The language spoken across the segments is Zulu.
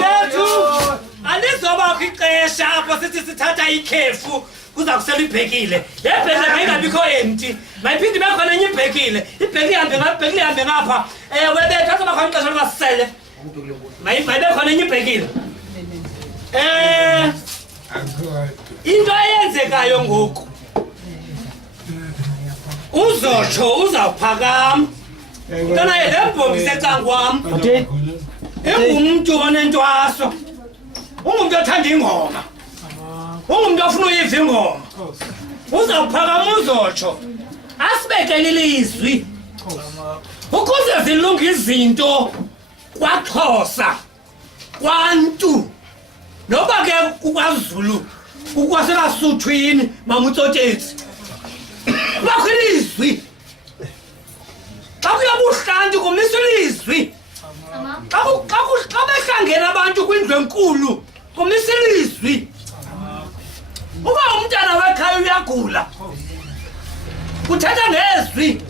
Lethu anizoba kwixesha apho sithi sithatha ikhefu kuza kusela ibhekile. Le bhekile mayingabikho empty. Mayiphinde ibe khona enye ibhekile. Ibhekile ihambe ngapha. Webethu azoba khona ixesha loba sisele. Mayibe khona enye ibhekile. Into eyenzekayo ngoku. Uzotsho uzawuphakama. Ntona yedembombi secangwam. Engumntu onentwaso. Ungumntu othanda ingoma. Ungumntu ofuna uyiva ingoma. Uzawuphakama uzotsho. Asibekele ilizwi. Ukuze zilunge izinto kwaXhosa, kwaNtu. Noba ke kwaZulu, ukwaseLasuthwini mamutsotetsi. Bakho ilizwi. Xa kuyabuhlanti kumisa ilizwi. Xa behlangene abantu kwindlu enkulu kumisa ilizwi. Uba umntana wekhaya uyagula uthetha ngezwi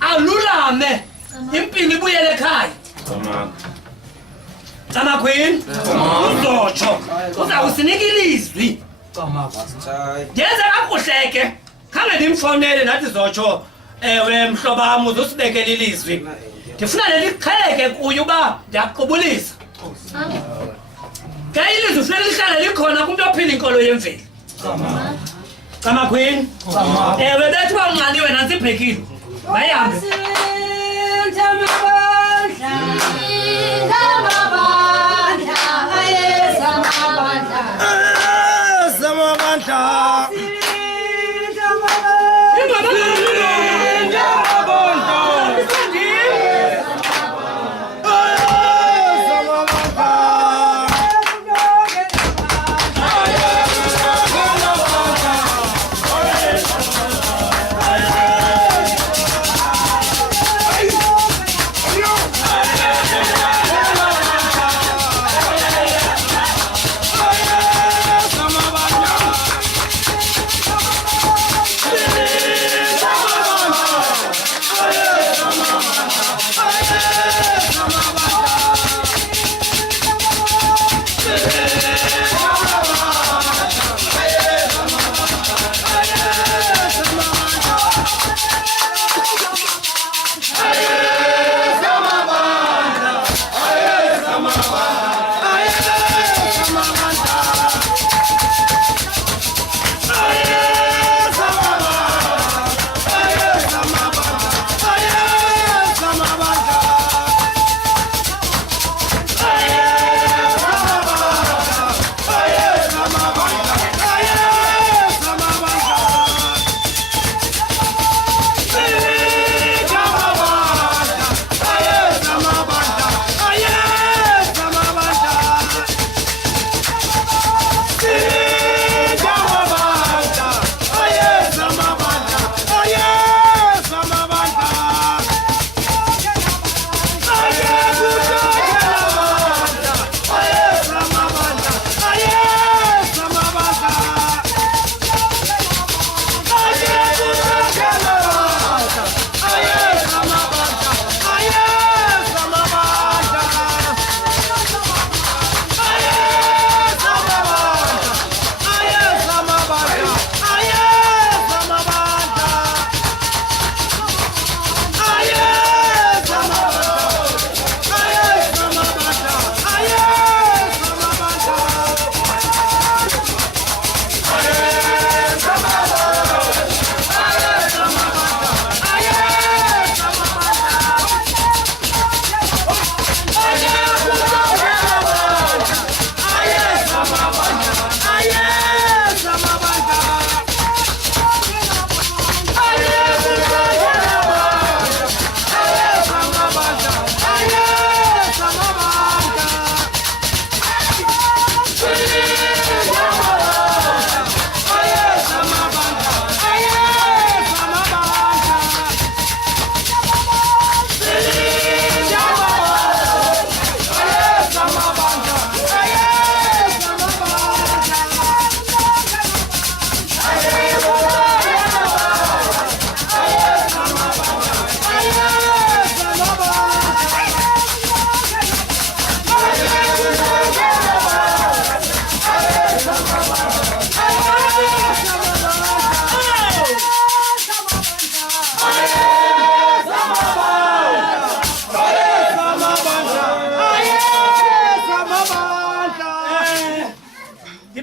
alulame impilo ibuyele ekhaya. Camakhwini uzotsho uzawusinika ilizwi. Yenza kakuhle ke khange ndimfonele nathi zotsho ewe mhlobam uzusibekela ilizwi. Ndifuna leliqheleke kuye uba ndiyaqubulisa. Ke ilizwi ufuna lihlale likhona kumntu ophila inkolo yemveli. Camakhwini ewe bethi uba unxaniwe nantsi ibhekile mayihambe.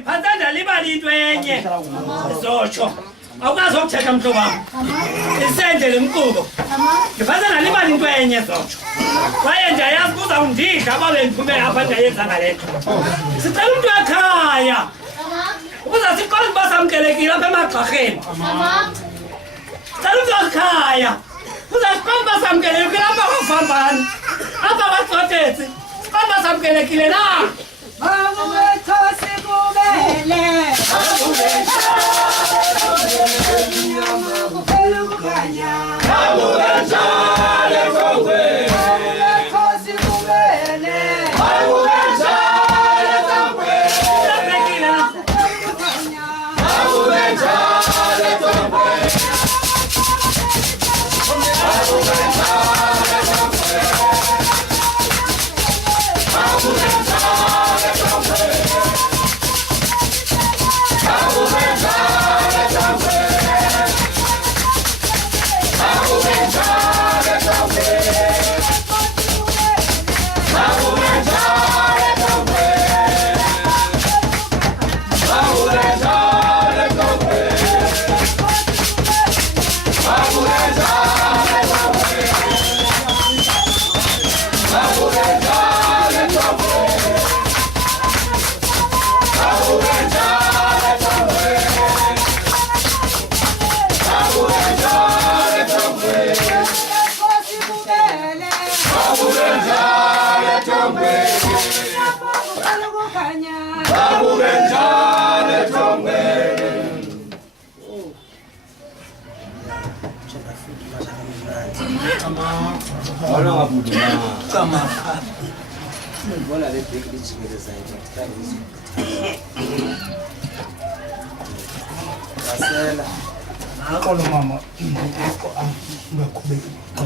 Phathanda libali into enye. Zotsho. Awukwazi ukuthetha mhlobo wami. Isende lemqubo. Ngiphathanda libali into enye zotsho. Kwaye ndiyayazi kuzawundidla ababe ngiphume apha ndayenza ngale nto. Sicela umuntu ekhaya. Ukuze siqale ukuba samkelekile apha emagxarheni. Sicela umuntu ekhaya. Ukuze siqale ukuba samkelekile apha kwafambani. Apha kwaSotetsi. Siqale ukuba samkelekile na. Awethosi kubele.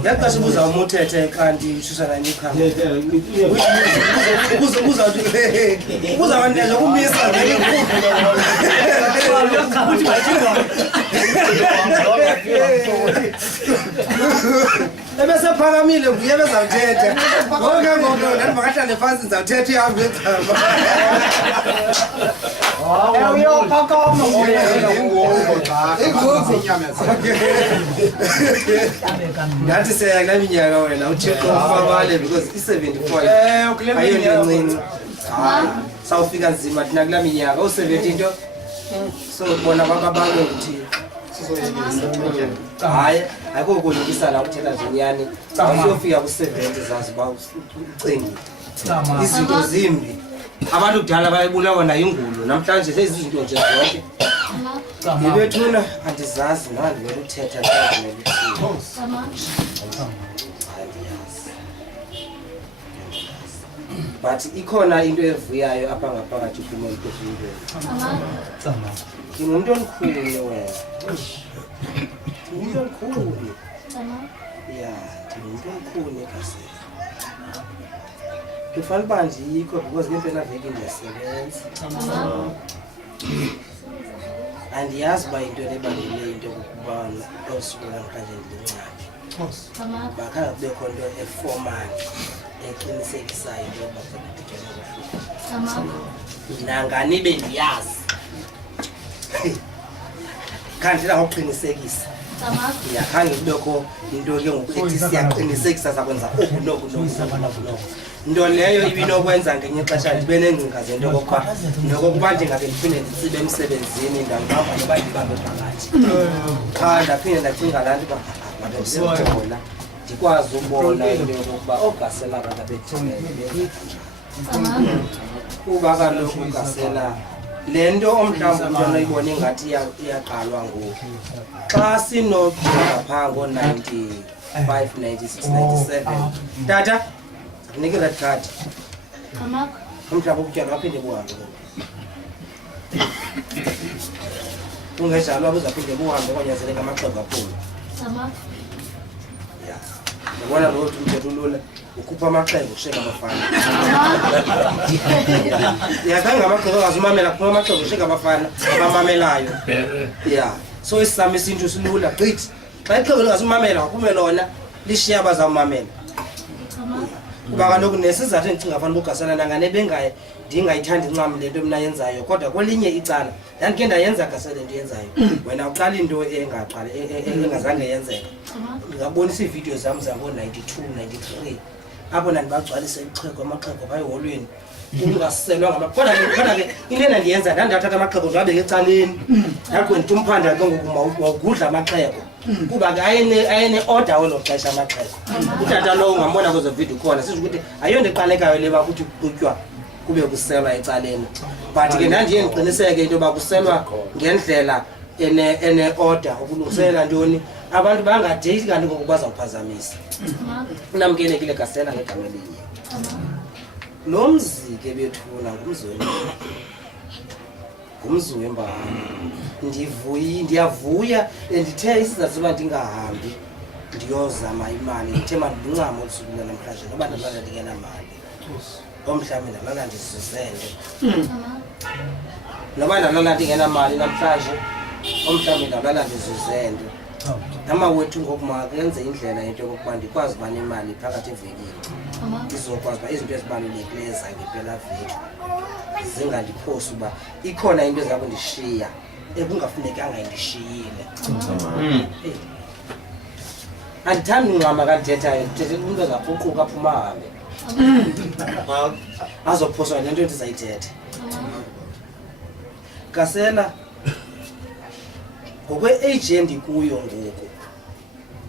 Yaqasha ubuza umuthethe kanti ushusana nyikhaya. Ubuza wandela kumisa ebese phakamile kuye bezawuthetha. Konke ngoku ndathi makahlale phansi ndizawuthetha ihambe enzaba. Uyophakama ngathi seyakula minyaka wena uThixo ufabale because i-74 ayonto encinci. Sawufika nzima thina kula minyaka u-70 into so bona kwakabanye uthini hayi ayikho ukuyikisa la ukuthetha nje nyani awusiyofika ku-70 zazi uba ucingile izinto zimbi. Abantu kudala bayibulawa nayingulo namhlanje lezi zinto nje zonke ngibethuna andizazi nandimele uthetha ndimele but ikhona into evuyayo apha ngaphakathi kumuntu ofundweni. Ngingumuntu omkhulu wena. Umuntu omkhulu. Ya, ngingumuntu omkhulu ekhasini. Kufanele uba ndiyikho because ngempela veki ndiyasebenza. Andiyazi uba into ebalulekile into yokuba usuku namhlanje ndincane. Bakhange kubekho into eformal eqinisekisayo into yokuba nangani bendiyazi. Kanti la ngokuqinisekisa. Yakhange kubekho into ke ngokuthi siyaqinisekisa sakwenza oku noku. Nto leyo ibinokwenza ngenye ixesha ndibe neengcinga zento okokuba ndingabe ndiphinde nditsibe emsebenzini ndangihamba noba ndibambe phakathi. Qha ndaphinde ndacinga laa nto uba mandisebona ndikwazi ubona into yokokuba oogasela bana bethile kuba kaloku ugasela le nto omhlawumbi umntu anoyibona ingathi iyaqalwa ngoku. Xa sinogqira phaa ngo-95, 96, 97 tata Nike that card. Umhlaba ukutyala waphinde buhambe. Ungejalo abuzaphinde buhambe kwanyazeleka amaxhoba aphuma. Ya. Yabona lo uthethe ulula ukhupha amaxhoba usheka abafana. Yakanga amaxhoba azumamela kuphuma amaxhoba usheka abafana abamamelayo. Ya. So isizame isinto silula gqithi. Xa ixhoba lingazumamela kuphume lona lishiya abazawumamela. kuba kaloku nesizathu endicinga fanele ugasela nangane bengaye ndingayithandi ncam le nto mna yenzayo kodwa kwelinye icala ndandike ndayenza gasele into yenzayo wena uqala into engazange yenzeka ndingabonisa iividiyo zam zango-92 93 apho ndandibagcwalise ixhego amaxhego bayiholweni kungaselwa kodwa ke into endandiyenza ndandathatha amaxhego ndiwabeke ecaleni ndaqwendithi umphanda ke ngoku mawugudla amaxhego kuba ke ayene-order welo xesha amaxhego utata lowo ungambona kwezo vidiyo khona sithi ukuthi ayonto eqalekayo le uba kuthi kutywa kube kuselwa ecaleni but ke ndandiye ndiqiniseke into yoba kuselwa ngendlela ene-order ukulungiselela ntoni abantu bangadeyithi kanti ngoku bazawuphazamisa unamkelekile gasela ngegama elinye lo mzi ke bethuna ngumzi wembali ndiyavuya ndithe isizathu soba ndingahambi ndiyozama imali ndithe mandiluncama olusuku namhlanje noba ndalala ndingenamali omhlawumbi ndalala ndizuzele noba ndalala ndingenamali namhlanje omhlawumbi ndalala ndizuzele amawethu ngoku makenze indlela yento yokokuba ndikwazi uba nemali phakathi evekini ndizokwazi uba izinto ezibalulekileyo zangempela veki zingandiphosi uba ikhona into eza kundishiya ekungafunekanga indishiyile andithandi ungxama kandithethayo ndithethe umntu ezaphuquka aphuma ahambe azophoswa le nto ndizayithetha gasela ngokwe-age endikuyo ngoku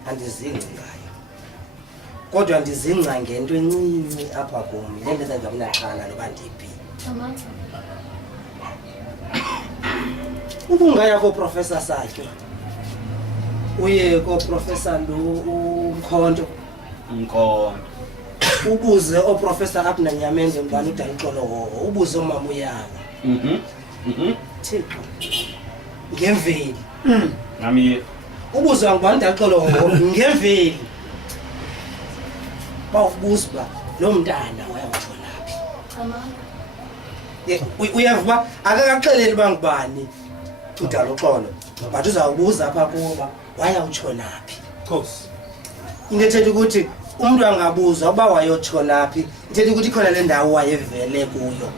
andizingci ngayo kodwa ndizingca ngento encinci apha kum le nto ezenza kunaxhala noba ndiphi ukungaya kooprofesa Satywa uye kooprofesa lo uMkhonto ubuze ooprofesa Abner Nyamende ngubani uDaxolo Hoho ubuze umama uYanga Thixo ngemveli nami ubuze ngubani uDaxolo Hoho ngemveli bawubuza uba lo mntana wayamthola phi uyavuba akakaxeleli uba ngubani uDaxolo but uzawubuza apha kuba wayawutshona phi into ethetha ukuthi umntu angabuza uba wayotshona phi ithetha ukuthi ikhona le ndawo wayevele kuyo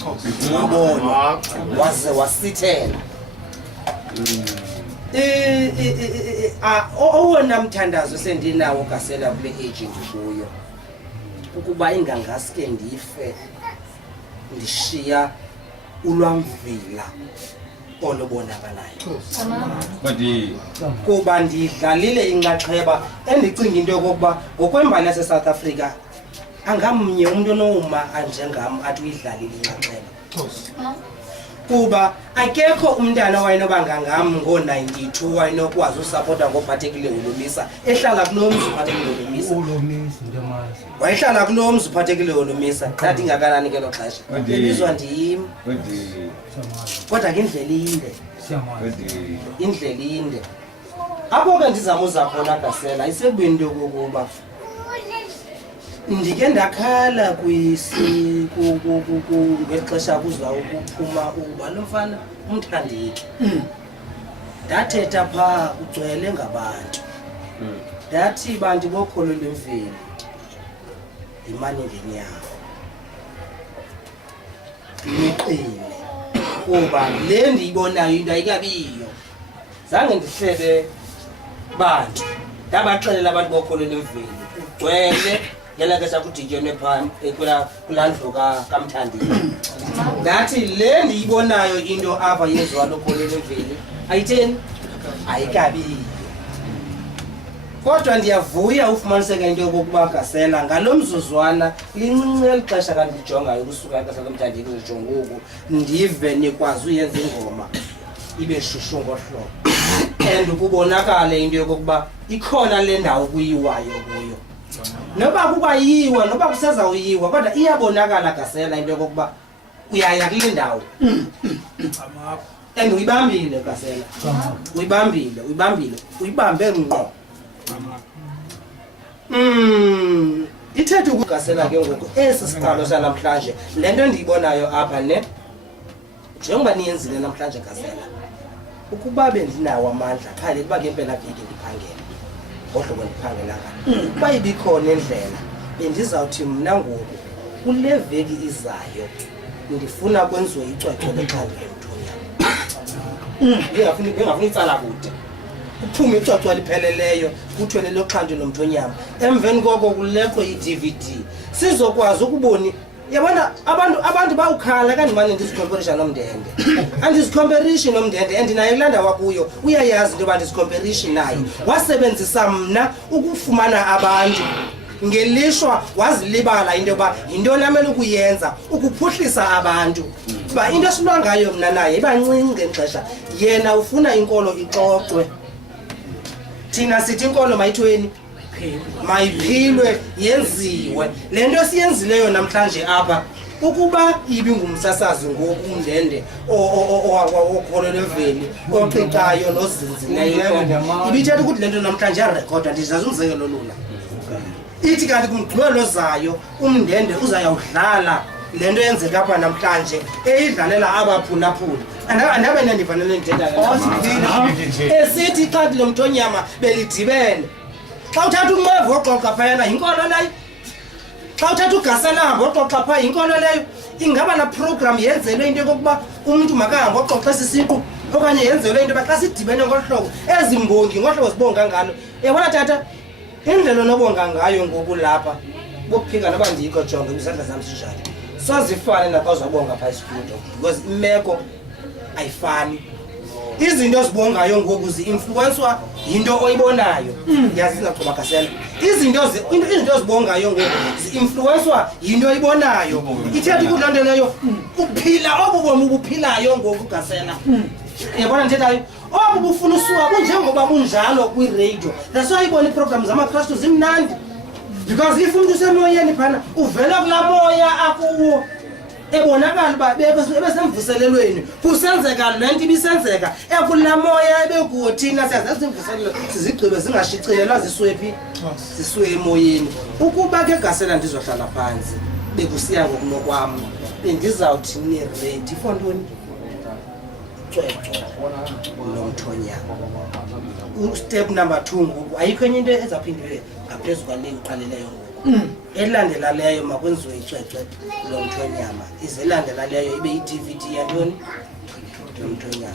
wabona waze wasithela owona mthandazo sendinawo gasela kule age ndikuyo ukuba ingangaske ndife ndishiya ulwamvila olubonakalayo kuba ndidlalile inxaxheba endicinga into yokokuba ngokwembali yaseSouth Africa angamnye umntu onowuma anjengam athi uyidlalile inxaxheba kuba akekho umntana wayenoba ngangam ngo-92 wayenokwazi usapota ngophathekile uLomisa ehlala kulo mzi uphathekile uLomisa wayehlala kulo mzi uphathekile uLomisa ndathi ingakanani ke lo xesha ibizwa ndim kodwa ke indlela inde apho ke ndizama uza khona gasela isekubeni into yokokuba ndike ndakhala ngexesha kuza ukuphuma uba lo mfana umthandeki ndathetha phaa kugcwele ngabantu ndathi bantu bokholo lwemveli yimani ngenyawo niqine kuba le ndiyibonayo into ayikabiyo zange ndihlebe bantu ndabaxelela abantu bokholo lwemveli kugcwele ngela xesha kudityenwe phaa kulaa ndlu kaMthandeki ndathi le ndiyibonayo into apha yenziwa lokholo lwemveli ayitheni ayikabiyo kodwa ndiyavuya ufumaniseka into yokokuba gasela ngalo mzuzwana lincinci eli xesha kandijongayo ukusuka ixesha loMthandeki uzitsho ngoku ndive nikwazi uyenza ingoma ibe shushu ngohlobo and kubonakale into yokokuba ikhona le ndawo kuyiwayo kuyo noba kukwayiwa noba kusezawuyiwa kodwa iyabonakala gasela into yokokuba uyaya kule ndawo and uyibambile gasela uyibambe ngqo ithetha ukugasela ke ngoku esi siqalo sanamhlanje le nto endiyibonayo apha njengoba niyenzile namhlanje gasela ukuba bendinawo amandla khale kuba ke impela veki ndiphangela ngohlobo ndiphangela ngalo ukuba ibikhona indlela bendizawuthi mna ngoku kule veki izayo ndifuna kwenziwe icwecwe leqanda lemthonyama. Ngingafuni itsala kude kuphume icwecwe lipheleleyo kuthiwe lelo qanda lomthonyama. Emveni koko kuleqwe i-DVD sizokwazi ukubona. Yabona abantu bawukhala kandimane ndizicomparison nomndende. Andizicomparison nomndende andinaye kulanda wakuyo uyayazi into yoba ndizicomparison naye. Wasebenzisa mna ukufumana abantu ngelishwa wazilibala into yoba yintoni amele ukuyenza ukuphuhlisa abantu. Kuba into esilwa ngayo mna naye iba ncinci ngexesha yena ufuna inkolo ixoxwe. Thina sithi inkolo mayithweni mayiphilwe yenziwe. Le nto siyenzileyo namhlanje apha ukuba ibingumsasazi ngoku umndende okholeleveli oqixayo nozinzileyo ibithetha ukuthi le nto namhlanje yarekhodwa. Ndizazi umzekelo lula ithi kanti kumgqibelo zayo umndende uzayawudlala le nto yenzeka apha namhlanje eyidlalela abaphulaphula. Andabe nandifanele ndithetha esithi xa lo mthonyama belidibene. Xa uthatha unqevu oxoxa phayana yinkolo leyo. Xa uthatha ugaselamba oxoxa phaa yinkolo leyo. Ingaba la program yenzelwe into yokokuba umntu makahambe oxoxa sisiqu okanye yenzelwe into yoba xa sidibene ngolu hlobo ezimbongi ngohlobo zibonga ngalo. Yabona tata indlela onobonga ngayo ngoku lapha bokuphika noba ndiyikho jonga izandla zam sinjalo sozifane naxa uzabonga phaa esitudio because imeko ayifani. Izinto zibongayo ngoku zi-influenswa yinto oyibonayo. Yazi singaqhuba gasela. Izinto zibongayo ngoku zi-influenswa yinto oyibonayo. Ithetha ukuthi loo nto leyo uphila obu bomi ubuphilayo ngoku gasela. Yabona ndithethayo obu bufuna usuka bunjengoba bunjalo kwiradio. That's why ibona iiprogram zamakristu zimnandi because if umntu usemoyeni phana uvela kulaa moya akuwo ebonakala uba ebesemvuselelweni kusenzeka le nto ibisenzeka ekulaa moya ebekuwo thina siyazazi imvuselelo sizigqibe zingashicilelwa ziswephi zisuke emoyeni. Ukuba ke gasela ndizohlala phantsi bekusiya ngokunokwam bendizawuthi niredi for ntoni cwecwe nomthonyama. Step number 2 ngoku ayikho enye into ezaphindiwe ngaphezu kwale iqaleleyo ngoku. Elandela leyo makwenziwe icwecwe lomthonyama. Izelandela leyo ibe i-DVD yantoni yomthonyama.